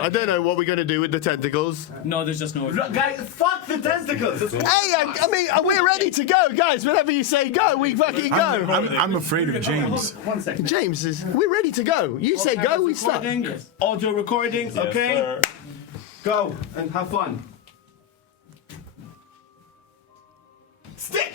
I don't know what we're going to do with the tentacles. No, there's just no... Guys, fuck the tentacles! Hey, I mean, we're ready to go, guys. Whenever you say go, we fucking go. I'm afraid of James. 1 second. James we're ready to go. You say go, we start. Yes. Audio recording, Yes, okay? sir. Go and have fun. Stick!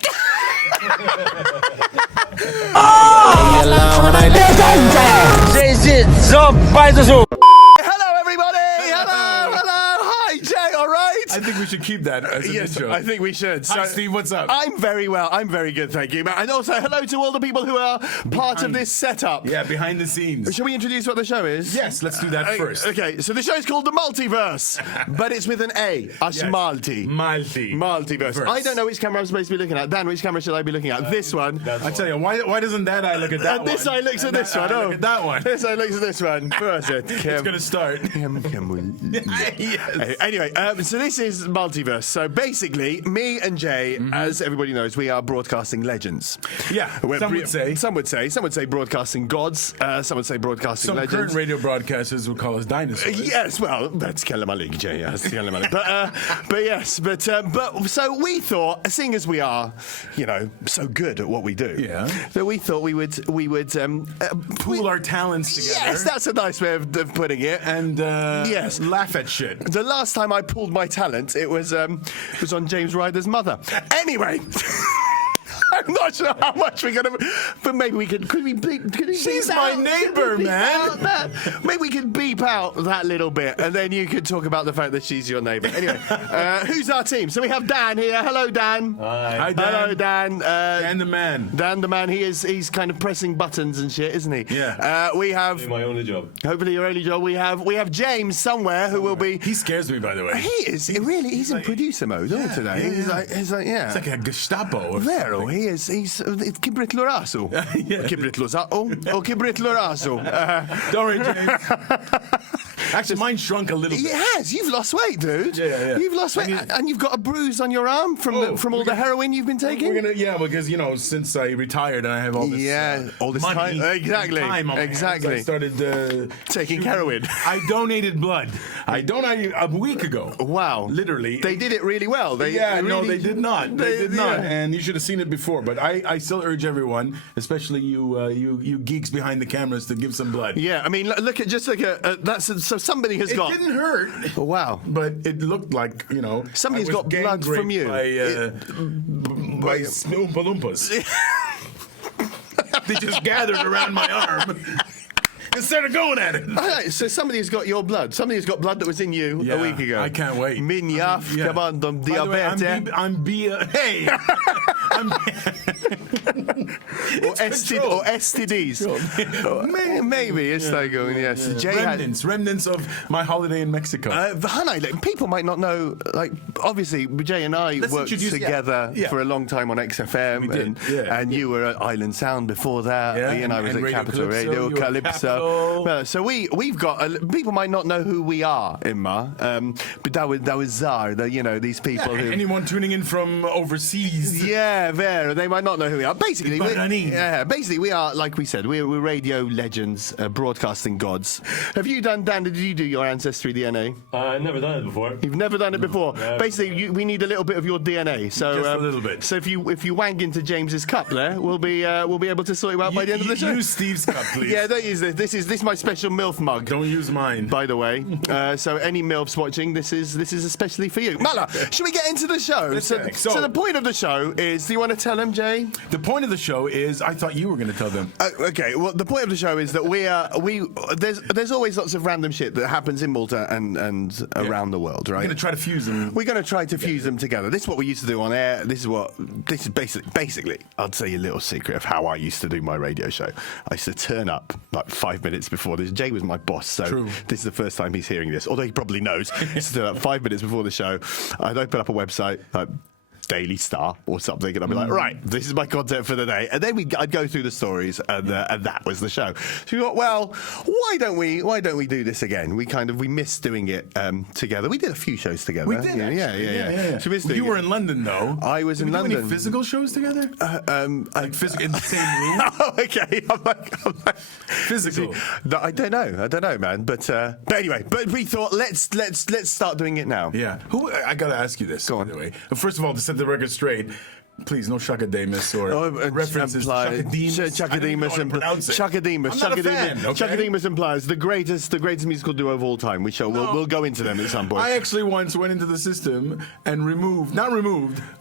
Hello, everybody. Hello. Hi, Jay. All right. I think we should keep that as an Yes, intro. I think we should. Hi, Steve. What's up? I'm very well. I'm very good, thank you. And also, hello to all the people who are part of this setup. Yeah, behind the scenes. Shall we introduce what the show is? Yes, let's do that first. Okay, so the show is called the Malti-Verse, but it's with an A. Us Yes. Malti. Malti-Verse. Verse. I don't know which camera I'm supposed to be looking at. Dan, which camera should I be looking at? This one. I tell you, why doesn't that eye look at that one? This eye looks at this one. eye look at that one. This eye looks at this one. Where is it? It's gonna start. Yes. Anyway, so this is Malti-Verse. So basically, me and Jay, as everybody knows, we are broadcasting legends. Yeah, some would say. Some would say broadcasting gods. Some would say broadcasting Some legends. current radio broadcasters would call us dinosaurs. Yes, well, that's Kellamalik, Jay. Yes, Kellamalik. But so we thought, seeing as we are, so good at what we do, that we thought we would Pool our talents together. Yes, that's a nice way of putting it. And yes, laugh at shit. The last time I pulled my talent, it was on James Ryder's mother. Anyway. I'm not sure how much we're gonna, but maybe we could we beep? She's my neighbor, man. Maybe we could beep out that little bit, and then you could talk about the fact that she's your neighbor. Anyway, who's our team? So we have Dan here. Hello, Dan. Hi, Dan. Hello, Dan. Dan the man. Dan the man. He's kind of pressing buttons and shit, isn't he? Yeah. We have My only job. hopefully your only job. We have James somewhere who will be. He scares me, by the way. He is. He's in producer mode all today. yeah, He's like yeah. It's like a Gestapo. Or Vero, he is. He's Kibrit Loraso. Yeah. Kibrit Loraso. Or Kibrit Loraso. Don't worry, James. Actually, mine shrunk a little bit. It has. You've lost weight, dude. Yeah. You've lost weight, and you've got a bruise on your arm from all the heroin you've been taking. Because since I retired and I have all this all this money, time. Exactly. Time on my Exactly. hands, I started Taking heroin. I donated blood. I donated a week ago. Wow. Literally. They did it really well. No, they did not. They did not. And you should have seen it before. But I still urge everyone, especially you geeks behind the cameras, to give some blood. Yeah, I mean, look at that's so somebody has got. It didn't hurt. Oh, wow. But it looked like, Somebody's I was got blood gang from you. By Oompa Loompas. They just gathered around my arm and started going at it. Alright, so somebody's got your blood. Somebody's got blood that was in you a week ago. I can't wait. Minyaf, Yeah. come on, By the way, hey! or STDs. Maybe it's like going, yes. Jay Remnants of my holiday in Mexico. Hanai, people might not know, obviously, Jay and I worked together for a long time on XFM, and you were at Island Sound before that, and I was at Capital Radio, Calypso. Well, so we've got, people might not know who we are, Imma, but that was Zar, these people who... Anyone tuning in from overseas. Yeah, they might not know who we are. Basically, we are, like we said, we're radio legends, broadcasting gods. Have you done, Dan, did you do your Ancestry DNA? I've never done it before. You've never done it before. Basically, we need a little bit of your DNA. So just a little bit. So if you wank into James's cup there, we'll be able to sort you out by the end of the show. Use Steve's cup, please. Yeah, don't use this. This is my special MILF mug. Don't use mine. By the way, so any MILFs watching, this is especially for you. Mala, should we get into the show? So the point of the show is, do you want to tell them, Jay? The point of the show is, I thought you were going to tell them. Okay, well, the point of the show is that there's always lots of random shit that happens in Malta and around the world, right? We're going to try to fuse them. We're going to try to fuse them together. This is what we used to do on air. This is basically, I'll tell you a little secret of how I used to do my radio show. I used to turn up like 5 minutes before this. Jay was my boss, so this is the first time he's hearing this, although he probably knows. He used to turn up 5 minutes before the show. I'd open up a website, Daily Star or something, and I'd be like, right, this is my content for the day, and then I'd go through the stories, and that was the show. So we thought, well, why don't we do this again? We missed doing it together. We did a few shows together. We did. Yeah. So you were in London, though. I was in London. Did we do any physical shows together? Like physical in the same room? Oh, okay. I'm like physical. I don't know, man. But anyway, we thought let's start doing it now. Yeah. I gotta ask you this. Go on. By the way, first of all, to set the record straight. Please, no Shakademus or references to Shakademus implies the greatest musical duo of all time. We'll go into them at some point. I actually once went into the system and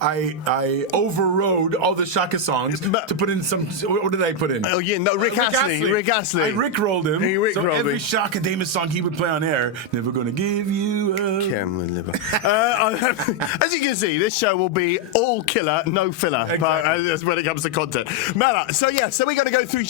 I overrode all the Shaka songs to put in some. What did I put in? Oh yeah, no, Rick Astley. I rickrolled him. So every Shakademus song he would play on air, never gonna give you up. As you can see, this show will be all killer, no filler, exactly. When it comes to content. So we're going to go through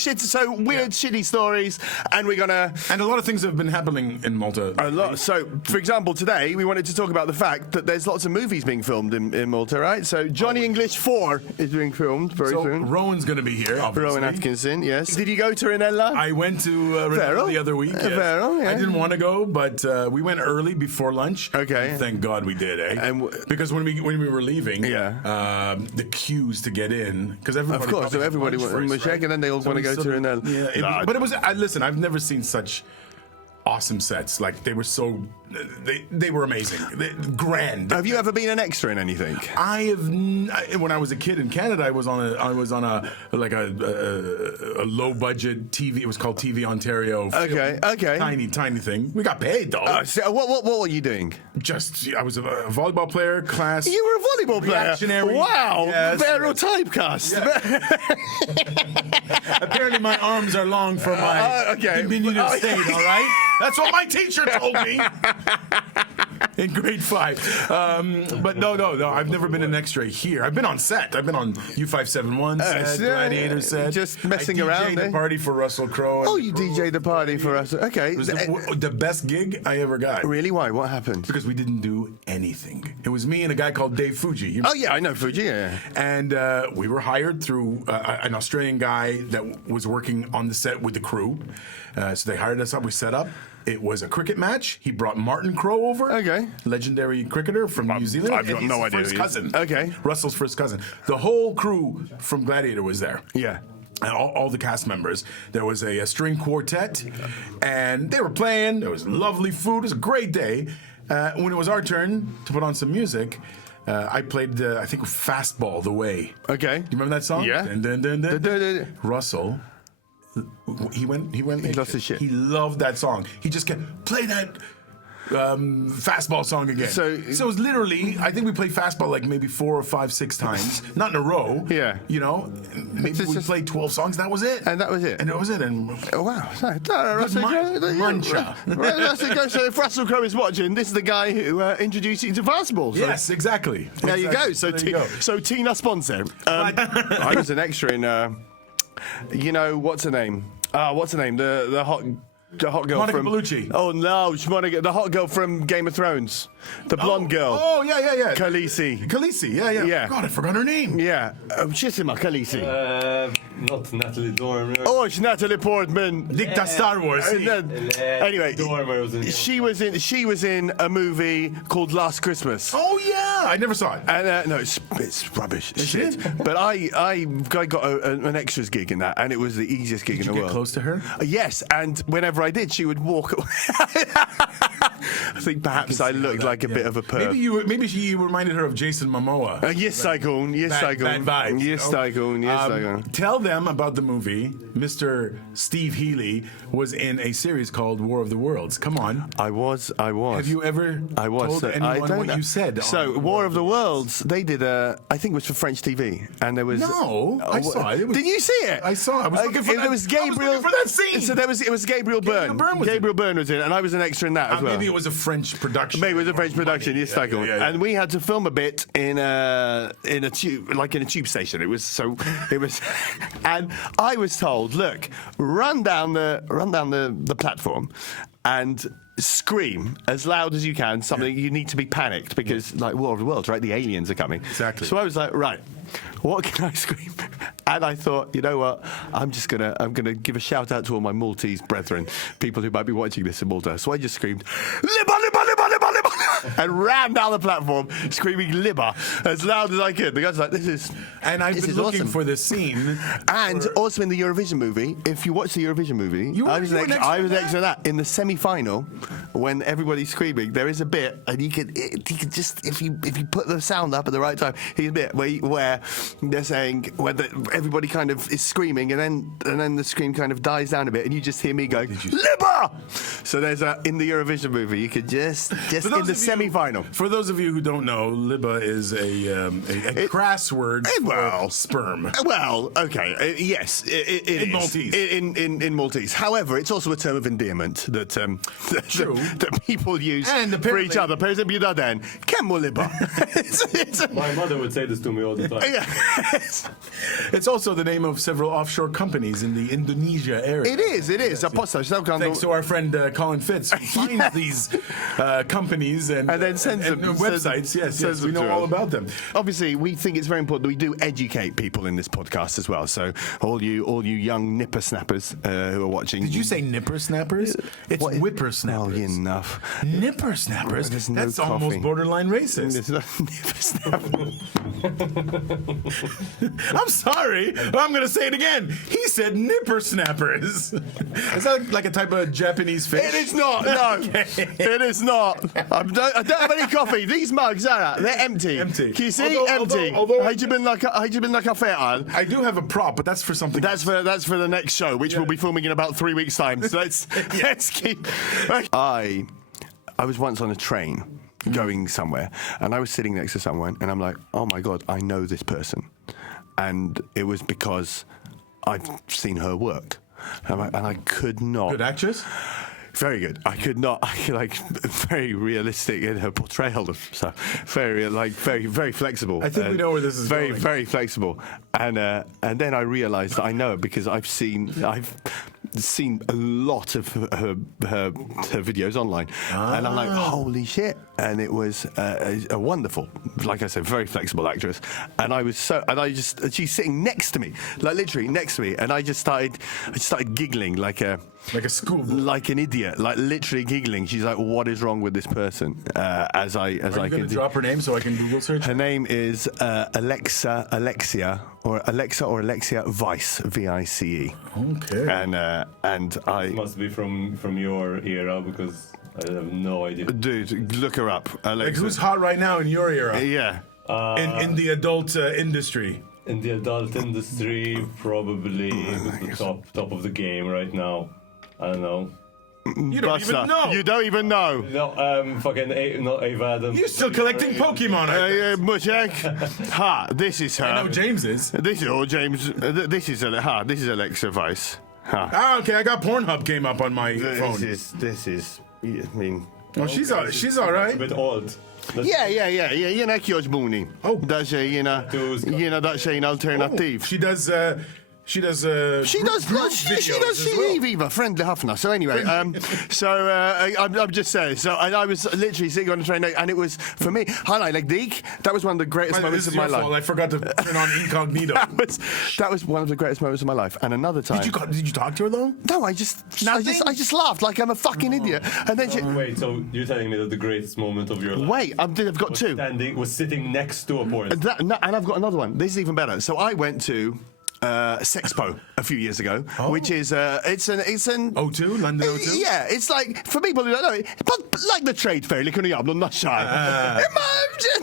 weird, shitty stories, and we're going to... And a lot of things have been happening in Malta. A lot. So, for example, today, we wanted to talk about the fact that there's lots of movies being filmed in Malta, right? So, Johnny English 4 is being filmed very soon. Rowan's going to be here, obviously. Rowan Atkinson, yes. Did you go to Rinella? I went to Rinella the other week. Yes. Vero, yeah. I didn't want to go, but we went early before lunch. Okay. Thank God we did, eh? Because when we were leaving, the queues to get in, because everybody... Of course, so everybody was checking, and then they all want to go to Rinella. Yeah, but it was... Listen, I've never seen such awesome sets. Like, they were so... They were amazing. Grand. Have you ever been an extra in anything? I have. When I was a kid in Canada, I was on a low budget TV. It was called TV Ontario. Okay. Tiny thing. We got paid though. So what were you doing? I was a volleyball player. Class. You were a volleyball player. Reactionary. Wow. Yes. Vero typecast. Yeah. Apparently, my arms are long for my diminutive state. All right. That's what my teacher told me. In grade 5. But no, I've never been an extra here. I've been on set. I've been on U571 set, Gladiator set. Just messing around. I DJ'd the party for Russell Crowe. Oh, you DJ'd the party for us. Okay. It was the best gig I ever got. Really? Why? What happened? Because we didn't do anything. It was me and a guy called Dave Fuji. Oh, yeah, I know Fuji, yeah. And we were hired through an Australian guy that was working on the set with the crew. So they hired us up. We set up. It was a cricket match. He brought Martin Crowe over. Okay. Legendary cricketer from New Zealand. I've got no idea. First cousin. Okay. Russell's first cousin. The whole crew from Gladiator was there. Yeah. And all the cast members. There was a string quartet, and they were playing. There was lovely food. It was a great day. When it was our turn to put on some music, I played, I think, Fastball the Way. Okay. Do you remember that song? Yeah. Dun, dun, dun, dun, dun. Russell... He lost his shit. He loved that song. He just kept play that fastball song again. So it was literally, I think we played fastball like maybe 4 or 5, 6 times, not in a row. Yeah. You know, maybe we played 12 songs. That was it. And that was it. And that was it. And oh wow, Russell. So if Russell Crowe is watching, this is the guy who introduced you to fastballs. So. Yes, exactly. There you go. So Tina sponsor. I was an extra in. You know, what's her name? The hot girl Monica from... Bellucci. Oh, no, the hot girl from Game of Thrones. The blonde girl. Oh, yeah. Khaleesi, yeah. God, I forgot her name. Yeah. Shissima, Khaleesi. Not Natalie Dormer. Oh, it's Natalie Portman. Dicta Star Wars. Anyway, Dormer was in she was in a movie called Last Christmas. Oh, yeah. I never saw it. And no, it's rubbish. Shit. But I got an extras gig in that, and it was the easiest gig in the world. Did you get close to her? Yes, and whenever I did, she would walk away. I think perhaps I looked like a bit of a perv. Maybe you reminded her of Jason Momoa. Yes, I go. Bad vibes. Yes, I go. Tell them about the movie. Mr. Steve Hili was in a series called War of the Worlds. Come on. I was. Have you ever told anyone what you said? So, War of the Worlds, they did I think it was for French TV. And there was... No, I saw it. Did you see it? I saw it. I was looking for that. It was Gabriel. I was looking for that scene. So it was Gabriel Byrne. Gabriel Byrne was in it, and I was an extra in that as well. Maybe it was a French production. Maybe it was a French production, yes, yeah. And we had to film a bit in a tube station. It was, and I was told, look, run down the platform, and scream as loud as you can, something you need to be panicked because, like War of the Worlds, right? The aliens are coming. Exactly. So I was like, right, what can I scream? And I thought, you know what? I'm gonna give a shout out to all my Maltese brethren, people who might be watching this in Malta. So I just screamed, Libba, Libba, Libba, Libba, Libba, and ran down the platform screaming Libba as loud as I could. The guy's like, this is. And I've been looking awesome. for this scene. And also in the Eurovision movie, if you watch the Eurovision movie, I was next to that. In the semi-final, when everybody's screaming, there is a bit, and you could just, if you put the sound up at the right time, here's a bit where they're saying, everybody kind of is screaming, and then the scream kind of dies down a bit, and you just hear me going, Libba! So there's in the Eurovision movie, you could just in the semi-final. For those of you who don't know, Libba is a crass word for sperm. Well, okay, yes, it in is. Maltese. In Maltese. However, it's also a term of endearment that people use for each other. Per esempio, da den, Kemmo Libba. My mother would say this to me all the time. Yeah. It's also the name of several offshore companies in the Indonesia area. It is. Thanks to our friend Colin Fitz, who finds these companies and then sends them websites. Yes, we know all about them. Obviously, we think it's very important that we do educate people in this podcast as well. So all you young nipper-snappers who are watching. Did you say nipper-snappers? It's whipper-snappers. Oh, enough. Nipper-snappers? That's almost borderline racist. It's not nipper-snapper. I'm sorry, but I'm going to say it again. He said nipper-snappers. Is that like a type of Japanese fish? It is not, no. Okay. It is not. I don't have any coffee. These mugs, they're empty. Empty. Can you see? Empty. Had you been like a fair on? I do have a prop, but that's for something else. That's for the next show, which we'll be filming in about 3 weeks' time. So let's keep... I was once on a train going somewhere, and I was sitting next to someone, and I'm like, oh my God, I know this person. And it was because I've seen her work. And I could not... Good actress? Very good. I could very realistic in her portrayal of stuff. Very flexible. I think we know where this is going. Very flexible. And then I realised that I know it because I've seen a lot of her videos online, and I'm like, holy shit! And it was a wonderful, like I said, very flexible actress. And she's sitting next to me, like literally next to me, and I started giggling like a school, like an idiot, like literally giggling. She's like, "What is wrong with this person?" Are you going to drop her name so I can Google search? Her name is Alexia Vice, V-I-C-E. Okay. And I it must be from your era because I have no idea. Dude, look her up. Alexa. Like who's hot right now in your era? Yeah. In the adult industry. In the adult industry, probably the top of the game right now. I don't know. You don't even know. You don't even know. No, not Ava Adams. You're still collecting Pokemon. Mushek. Ha, this is her. I know James is. This is James. This is Alexa Vice. Ha. Okay, I got Pornhub came up on my phone. This is. I mean. Oh, she's all right. A bit old. Yeah. You know, George Mooney. Oh. That's that's an alternative. She does. She does Viva, friendly Huffner. So anyway, I'm just saying. So I was literally sitting on the train, and it was for me. Like Deke, that was one of the greatest moments of my life. I forgot to turn on incognito. that was one of the greatest moments of my life. And another time, did you talk to her though? No, I just laughed like I'm a fucking idiot. And then wait, so you're telling me that the greatest moment of your life? Wait, I've got two. Was sitting next to a porn. And I've got another one. This is even better. So I went to Sexpo a few years ago, which is it's an O2, London O2. Yeah, it's like for people who don't know it, but like the trade fair, like on not shy.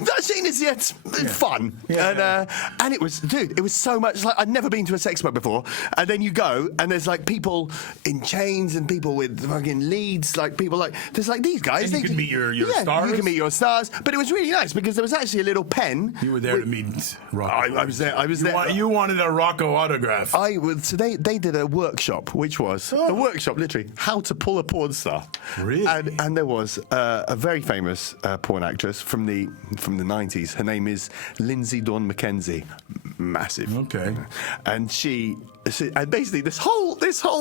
It's fun, and it was, dude, it was so much like I'd never been to a Sexpo before, and then you go and there's like people in chains and people with fucking leads, like people like there's like these guys. And you can meet your stars. You can meet your stars, but it was really nice because there was actually a little pen. You were there to meet Rocco. I was there. You wanted a Rocco autograph. So they did a workshop, which was a workshop, literally, how to pull a porn star. Really? And there was a very famous porn actress from the 90s. Her name is Lindsay Dawn McKenzie. Massive. Okay. And and basically this whole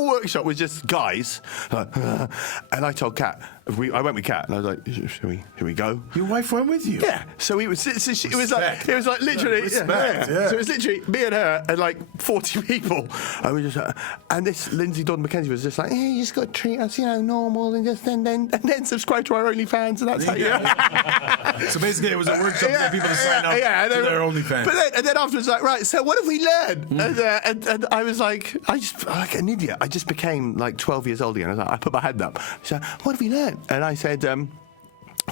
workshop was just guys. And I told Kat, I went with Kat, and I was like, should we go? Your wife went with you? Yeah. So it was like literally, Respect, So it was literally me and her and like 40 people. And we just, and this Lindsay Dawn Mackenzie was just like, you just got to treat us, normal, and just and then subscribe to our OnlyFans, and that's how you. So basically, it was a workshop for people to sign up to their OnlyFans. And then afterwards, like, right, so what have we learned? And I was like, like an idiot. I just became like 12 years old again. I put my hand up. She's like, what have we learned? And I said,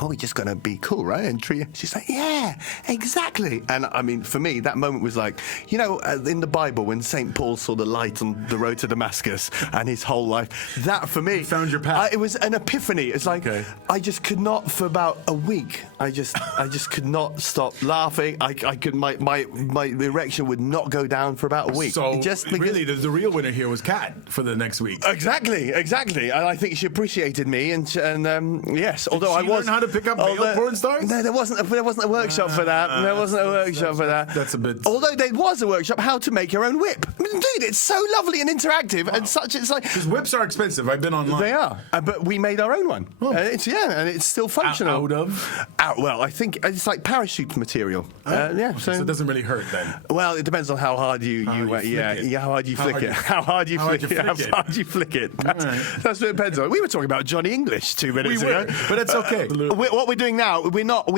we're just going to be cool, right? And treat. She's like, yeah, exactly. And I mean, for me, that moment was like, in the Bible, when St. Paul saw the light on the road to Damascus and his whole life, that for me, you found your path. It was an epiphany. It's like, I just could not, for about a week, I just could not stop laughing. I could, my erection would not go down for about a week. So just really, the real winner here was Kat for the next week. Exactly. And I think she appreciated me, and yes, although I was. To pick up male porn stars? No, there wasn't a workshop for that. There wasn't a workshop for that. That's a bit. Although there was a workshop how to make your own whip. Dude, it's so lovely and interactive and such. It's like because whips are expensive. I've been online. They are, but we made our own one. Oh. And it's still functional. Well, I think it's like parachute material. So it doesn't really hurt then. Well, it depends on how hard you how hard you flick it. How hard you flick it. That's what it depends on. We were talking about Johnny English 2 minutes ago, but it's okay. What we're doing now, we're not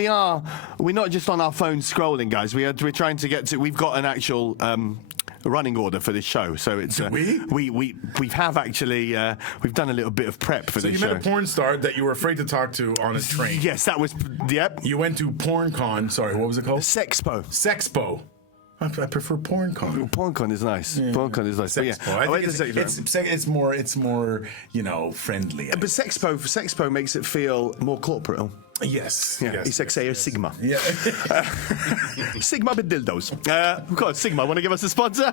just on our phones scrolling, guys. We're trying to get to. We've got an actual running order for this show, so it's we have actually we've done a little bit of prep for this show. So you met a porn star that you were afraid to talk to on a train. Yes, that was You went to PornCon. Sorry, what was it called? Sexpo. I prefer PornCon. PornCon is nice. Yeah. PornCon is nice. Sexpo. I think it's more friendly. But Sexpo makes it feel more corporate. Yes. It's like Sigma. Yeah. Sigma with dildos. Of course, Sigma want to give us a sponsor?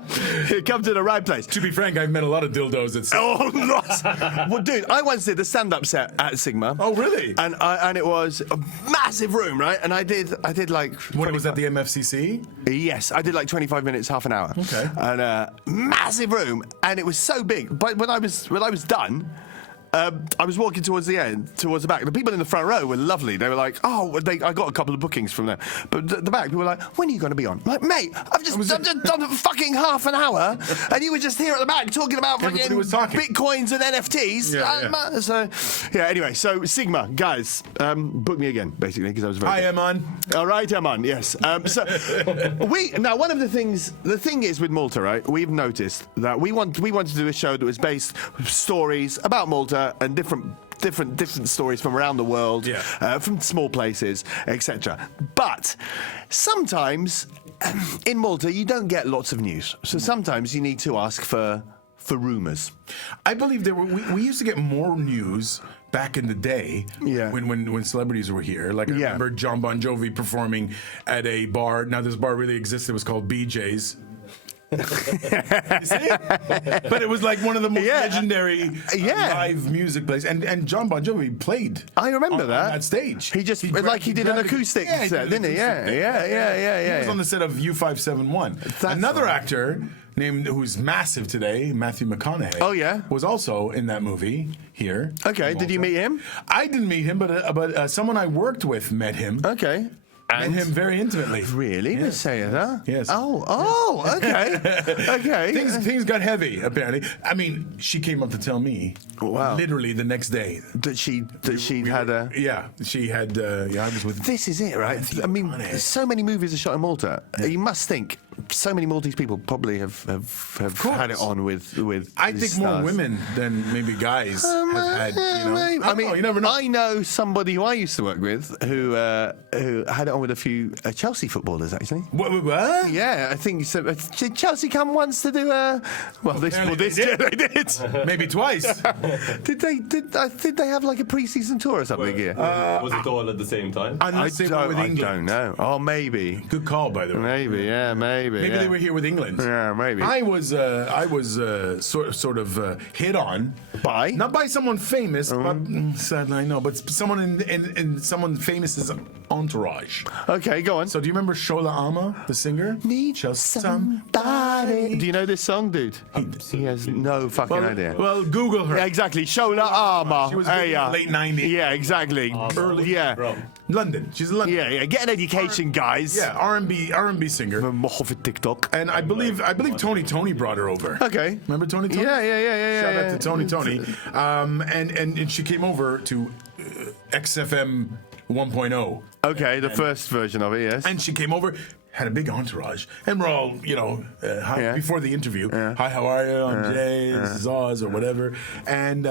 Come to the right place. To be frank, I've met a lot of dildos at Sigma. Oh, not. Well, dude, I once did a stand-up set at Sigma. Oh, really? And it was a massive room, right? And I did like. When it was at the MFCC? Yes, I did like 25 minutes, half an hour. Okay. And massive room, and it was so big. But when I was done. I was walking towards the back. The people in the front row were lovely. They were like, I got a couple of bookings from there. But the back, people were like, when are you going to be on? I'm like, mate, I've just done fucking half an hour, and you were just here at the back talking about fucking Bitcoins and NFTs. Anyway, so Sigma, guys, book me again, basically, because I was very Hi, Eman. All right, Eman, yes. Now, one of the thing is with Malta, right, we've noticed that we wanted to do a show that was based with stories about Malta, and different stories from around the world, from small places, etc. But sometimes in Malta you don't get lots of news, so sometimes you need to ask for rumours. I believe we used to get more news back in the day when celebrities were here. Like I remember John Bon Jovi performing at a bar. Now this bar really existed. It was called BJ's. You see? But it was like one of the most legendary live music places, and John Bon Jovi played. I remember on that stage. He did an acoustic set, didn't he? Yeah. He was on the set of U571. Another actor who's massive today, Matthew McConaughey. Oh yeah, was also in that movie here. Okay, did you meet him? I didn't meet him, but someone I worked with met him. Okay. And him very intimately. Really? Yes. Say that? Yes. Oh, okay. Okay. Things got heavy, apparently. I mean, she came up to tell me, literally the next day. That she had a... Yeah, she had, I was with... This is it, right? I mean, so many movies are shot in Malta. Yeah. You must think so many Maltese people probably have had it on with I think stars. More women than maybe guys have had, I mean, you never know. I know somebody who I used to work with who had it on with a few Chelsea footballers, actually. What? Yeah, I think so. Did Chelsea come once to do this year they did. Maybe twice. Did they have like a pre-season tour or something here? Was it all at the same time? I don't know. Oh, maybe. Good call, by the way. Maybe, yeah, maybe. Maybe they were here with England. Yeah, maybe. I was sort of hit on Not by someone famous, but sadly I know, but someone in someone famous's entourage. Okay, go on. So do you remember Shola Ama, the singer? Need somebody. Do you know this song, dude? He has no fucking idea. Well, Google her. Yeah, exactly. Shola Ama. She was in the late 90s. Yeah, exactly. Early. Yeah. London. She's in London. Yeah. Get an education, guys. Yeah, R&B singer. TikTok. And I believe Tony brought her over. Okay. Remember Tony? Yeah. Shout out to Tony. And she came over to XFM 1.0. Okay, the first version of it, yes. And she came over, had a big entourage, and we're all, hi, before the interview. Hi, how are you? I'm Jay. This is Oz, or whatever. And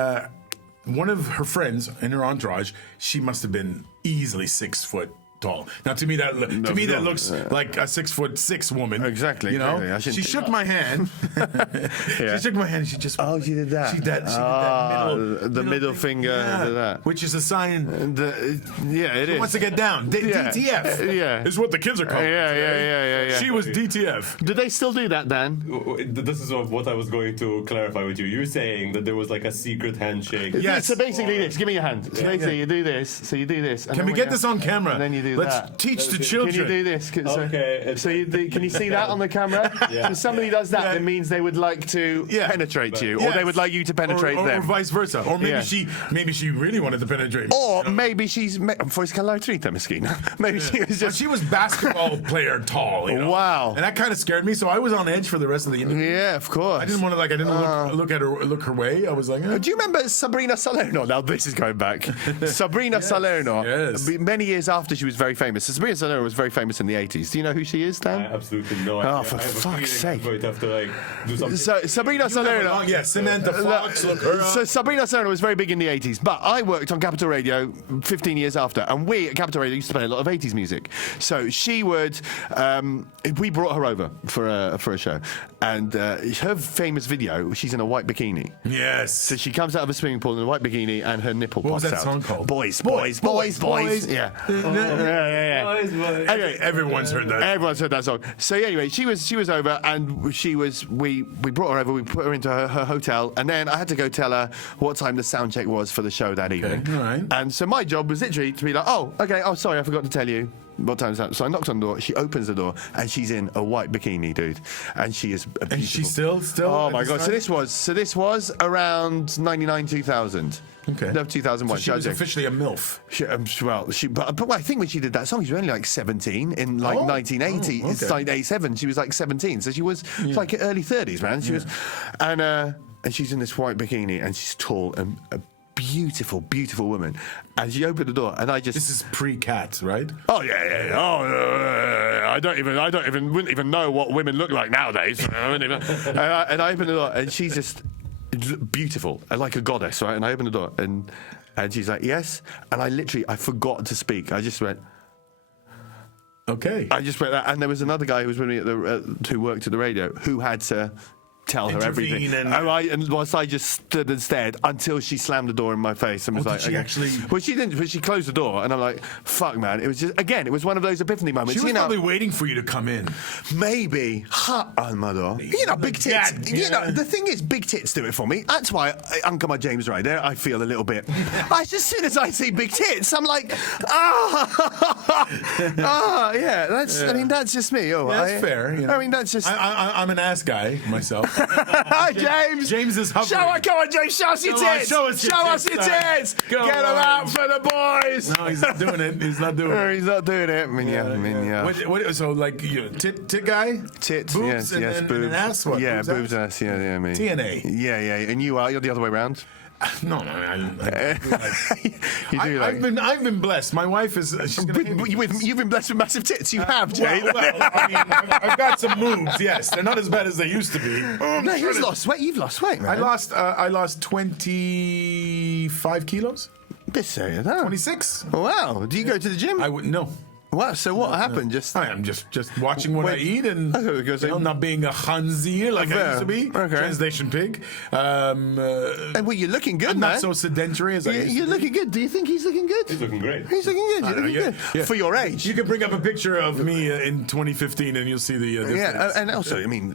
one of her friends in her entourage, she must have been easily 6 foot tall. Now, to me, that looks like a 6'6" woman. Exactly. You know, exactly. she shook my hand. She shook my hand. And she just. Oh, she did that. She did that middle finger. Did that. Which is a sign. It is. Wants to get down. DTF. Yeah. Is what the kids are calling. Yeah. She was DTF. Do they still do that, Dan? This is what I was going to clarify with you. You're saying that there was like a secret handshake. Yes. So basically, this. Give me your hand. So basically, you do this. So you do this. Can we get this on camera? And then you do Let's that. teach the children. Can you do this? Okay. So can you see that on the camera? If somebody does that, it means they would like to penetrate you, or they would like you to penetrate them, or vice versa. Or maybe she really wanted to penetrate me. Or maybe she's maybe she was just. She was basketball player tall. Wow. And that kind of scared me, so I was on edge for the rest of the interview. Yeah, of course. I didn't want to look her way. I was like, Do you remember Sabrina Salerno? Now this is going back. Sabrina Salerno. Yes. Many years after she was very famous. So Sabrina Salerno was very famous in the 80s. Do you know who she is, Dan? Absolutely no idea. Oh, for fuck's sake. I'm going to have to do something. So Sabrina Salerno. Samantha Fox. Look her up. So Sabrina Salerno was very big in the 80s, but I worked on Capital Radio 15 years after, and we at Capital Radio used to play a lot of 80s music. So she would, we brought her over for a show, and her famous video, she's in a white bikini. Yes. So she comes out of a swimming pool in a white bikini, and her nipple pops out. What was that song called? Boys. Yeah. Anyway, everyone's heard that. Everyone's heard that song. So anyway, she was over, and we brought her over. We put her into her hotel, and then I had to go tell her what time the sound check was for the show that evening. All right. And so my job was literally to be like, sorry, I forgot to tell you what time is that. So I knocked on the door. She opens the door, and she's in a white bikini, dude, and she is beautiful. And she's still. Oh my god! So this was around 99, 2000. Okay. No, 2001. So she was officially a MILF. But I think when she did that song, she was only like 17 in 1980. It's 1987. She was like 17, so she was like early 30s, man. She was, and she's in this white bikini, and she's tall and a beautiful, beautiful woman. And she opened the door, and I just. This is pre-Cat, right? Oh yeah. Oh, I wouldn't even know what women look like nowadays. And I opened the door, and she's just beautiful, like a goddess, right? And I opened the door, and she's like, yes. And I forgot to speak. I just went, okay. I just went that, and there was another guy who was with me who worked at the radio who had to tell her everything. And whilst I just stood and stared until she slammed the door in my face and was like, did she actually? Well, she didn't. But she closed the door, and I'm like, fuck, man. It was just it was one of those epiphany moments. She was probably waiting for you to come in. Maybe. Big tits. The thing is, big tits do it for me. That's why Uncle my James right there. I feel a little bit. As soon as I see big tits, I'm like, yeah. That's just me. That's fair. I mean, that's just. I'm an ass guy myself. Hi, James. James is hovering. Come on, James. Show us your tits. Show us your tits. Get them out for the boys. No, he's not doing it. He's not doing it. He's not doing it. What, so, like, tit guy? Tits, boobs, yes, boobs. And ass, what? Yeah, boobs and ass, yeah, me. TNA. Yeah. And you're the other way around? No. I've been blessed. My wife is. You've been blessed with massive tits. You have, Jay. I've got some moves. Yes, they're not as bad as they used to be. No, you've lost weight. You've lost weight, man. I lost 25 kilos. 26. Wow. Do you go to the gym? No. What? So what happened? I'm just watching what I eat and not being a Hanzir like I used to be. Okay. Translation pig. And well, you're looking good, man. Not so sedentary as I used to be. You're looking good. Do you think he's looking good? He's looking great. He's looking good. You're looking good. Yeah. For your age. You can bring up a picture of me in 2015 and you'll see the difference. Yeah, and also, I mean,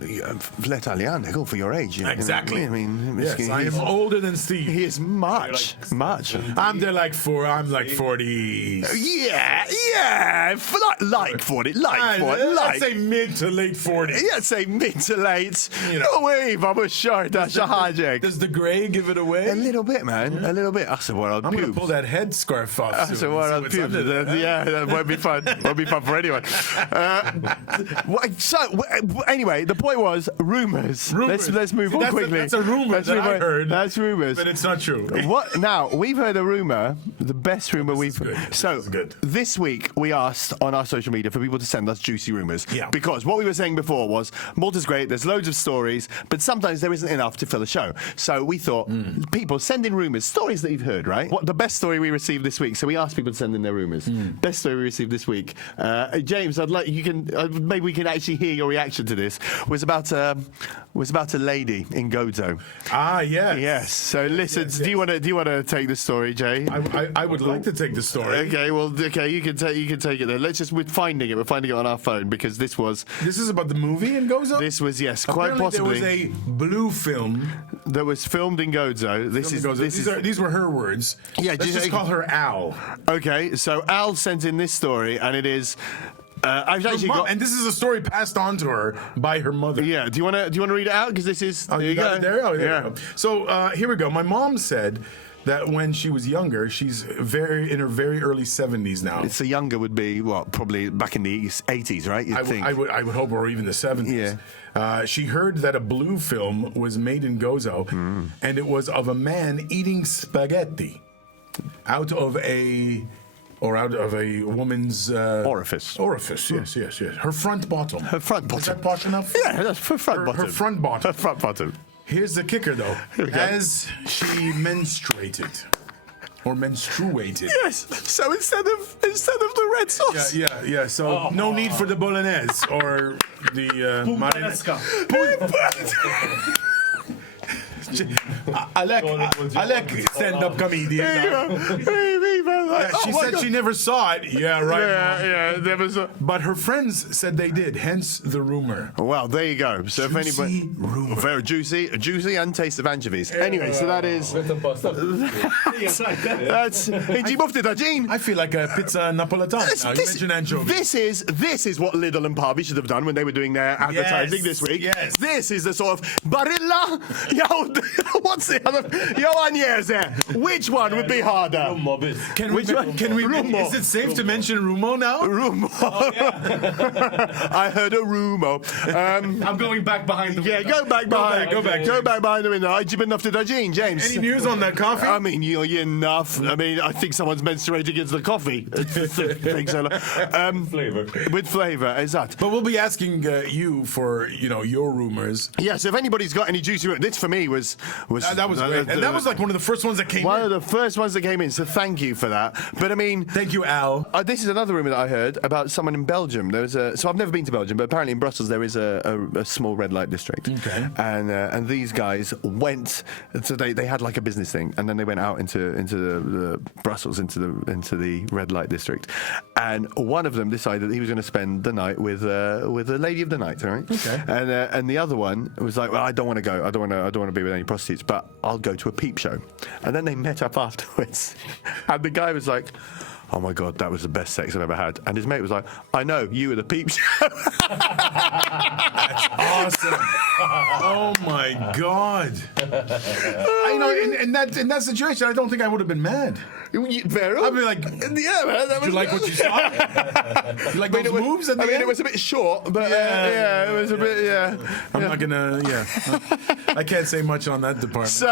l'Italiano for your age. Exactly. I mean, yes, I am older than Steve. He is much. I'm like 40. Yeah, like 40, Let's say mid to late 40s. Yeah, say mid to late. Wait, I'm sure that's a hijack. Does the grey give it away? A little bit, man. A little bit. That's what I'll I'm going to pull that headscarf off. That's what I'll pubes. Yeah, that won't be fun. Won't be fun for anyone. Anyway, the point was rumors. Let's move on quickly. That's a rumor that I heard. That's rumors. But it's not true. What now? We've heard a rumor, the best rumor we've heard. So this week we asked on our social media for people to send us juicy rumors. Yeah. Because what we were saying before was Malta's great. There's loads of stories, but sometimes there isn't enough to fill a show. So we thought people send in rumors, stories that you've heard, right? What the best story we received this week? So we asked people to send in their rumors. Best story we received this week. James, I'd like you can maybe we can actually hear your reaction to this. Was about a lady in Gozo. Ah, yes. Yes. So listen, yes. do you want to take the story, Jay? I would like to take the story. Okay, you can take it then. We're finding it on our phone because this is about the movie in Gozo? This was quite possibly. There was a blue film that was filmed in Gozo. These were her words. Yeah, let's just call her Al. Okay, so Al sent in this story and it is I've actually got, and this is a story passed on to her by her mother. Yeah, do you want to read it out because this is there you go. There you go. So here we go. My mom said that when she was younger, she's in her very early 70s now. So younger would be probably back in the 80s, right? I would hope, or even the 70s. Yeah. She heard that a blue film was made in Gozo, and it was of a man eating spaghetti out of a woman's orifice. Orifice, yes. Her front bottom. Her front bottom. Is that posh enough? Yeah, that's her front bottom. Her front bottom. Her front bottom. Here's the kicker, though. As she menstruated. Or menstruated. Yes. So instead of the red sauce. Yeah. So no need for the bolognese or the Puttanesca. I like stand-up comedian. She said she never saw it. Yeah, right. Yeah, never saw. But her friends said they did. Hence the rumor. Well, there you go. So juicy if anybody, rumor. Very juicy and taste of anchovies. Anyway, so that is. That's. I feel like a pizza napoletana. Now, you mentioned anchovies. This is what Lidl and Parby should have done when they were doing their advertising this week. Yes. This is the sort of Barilla. What's the other? Agnese. Which one would be harder? Can we? Is it safe to mention Rumo now? Rumo. Oh, yeah. I heard a Rumo. I'm going back behind the window. Yeah, go back behind. Go back behind the window. I've enough to Dajin, James. Any news on that coffee? I mean, you're enough. I mean, I think someone's menstruating against the coffee. With flavour, is that? But we'll be asking you for your rumors. Yeah. So if anybody's got any juicy rumors, this for me was that was great, and that was like one of the first ones that came in. One of the first ones that came in. So thank you for that. But I mean, thank you, Al. This is another rumor that I heard about someone in Belgium. There was so I've never been to Belgium, but apparently in Brussels there is a small red light district. Okay. And these guys went. So they had like a business thing, and then they went out into the Brussels into the red light district, and one of them decided that he was going to spend the night with a lady of the night, all right? Okay. And the other one was like, well, I don't want to go. I don't want to be with any prostitutes, but I'll go to a peep show. And then they met up afterwards, and the guy was like, oh my God, that was the best sex I've ever had. And his mate was like, I know, you were the peep show. That's awesome. Oh my God. In that situation, I don't think I would have been mad. I'd be like, yeah, man. Did you like what you saw? You like those moves at the end? It was a bit short, but it was a bit, I'm not gonna, I can't say much on that department. So,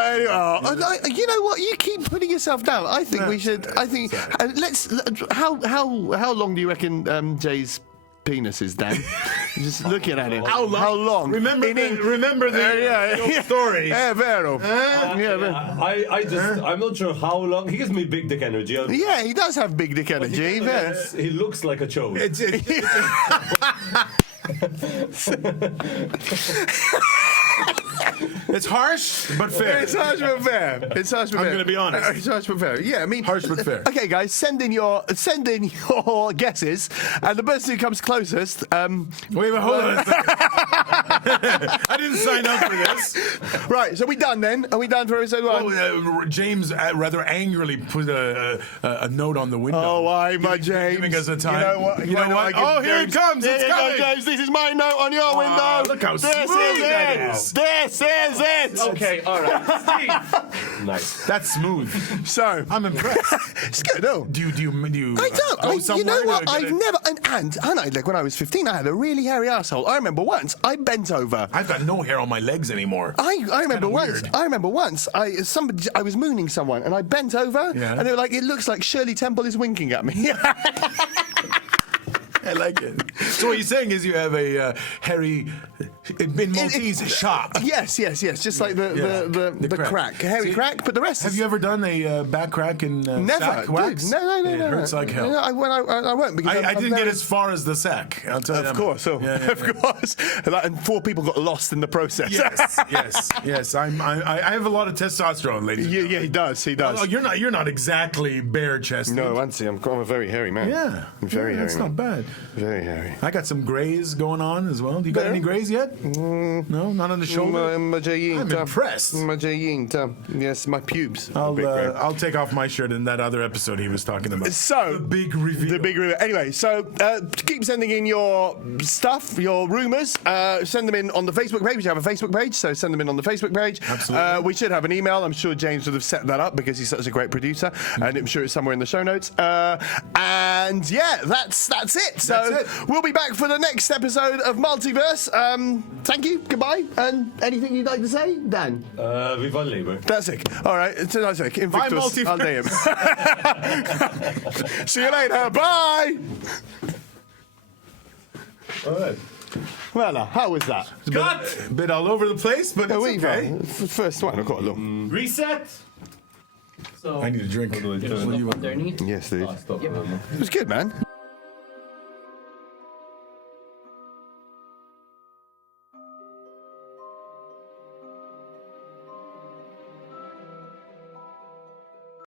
you know what? You keep putting yourself down. I think we should. I think let's. How long do you reckon Jay's penises, Dan. Just looking at it. How long? How long? Remember the story. Vero. I'm not sure how long. He gives me big dick energy. Yeah, he does have big dick energy. He looks like a chode. It's harsh, but fair. It's harsh but fair. It's harsh but fair. I'm going to be honest. It's harsh but fair. Yeah, I mean... Harsh but fair. Okay, guys, send in your guesses, and the person who comes closest... Wait, hold on a second. I didn't sign up for this. Right, so we done then? Are we done for episode 1? James rather angrily put a note on the window. Oh, why, my James? Giving us a time. You know what? You know what? Oh, here it comes. There It's you coming. go, James. This is my note on your window. Look how this smooth is that it. is. This is it. Okay, all right. Steve. Nice. That's smooth. So I'm impressed. it's good, though. Do you? I don't. You know what? I've Never. And like when I was 15, I had a really hairy asshole. I remember once I bent over. I've got no hair on my legs anymore. I remember once. weird. I remember once. I was mooning someone, and I bent over, Yeah. and they were like, "It looks like Shirley Temple is winking at me." I like it. So what you're saying is you have a hairy, in Maltese, shop. Yes. Just like the crack, hairy crack. But the rest. Have you ever done a back crack in Never, sack wax? dude. No. It hurts like hell. No, I won't because I I'm didn't get very- as far as the sack. I'll tell you Of that course, much. of course. And 4 people got lost in the process. Yes. I have a lot of testosterone, ladies. Yeah, he does. Oh, you're not exactly bare chested. No, Ansi, I'm a very hairy man. Yeah. I'm very hairy. That's not bad. Very hairy. I got some grays going on as well. Do you got any grays yet? No, not on the shoulder. I'm impressed. Yes, my pubes. are a bit gray. I'll take off my shirt in that other episode he was talking about. So, the big reveal. Anyway, so keep sending in your stuff, your rumours. Send them in on the Facebook page. We have a Facebook page, so send them in on the Facebook page. Absolutely. We should have an email. I'm sure James would have set that up because he's such a great producer, and I'm sure it's somewhere in the show notes. And yeah, that's it. So we'll be back for the next episode of Malti-Verse. Thank you. Goodbye. And anything you'd like to say, Dan? Viva Labour. That's it. All right. It's a nice week. Bye, Invictus. Malti-Verse. See you later. Bye. All right. Well, how was that? Cut. A bit all over the place, but it's okay. First one. I've got a look. Reset. So I need a drink. do I do? What do you want? underneath. Yes, dude. Stop. It was good, man.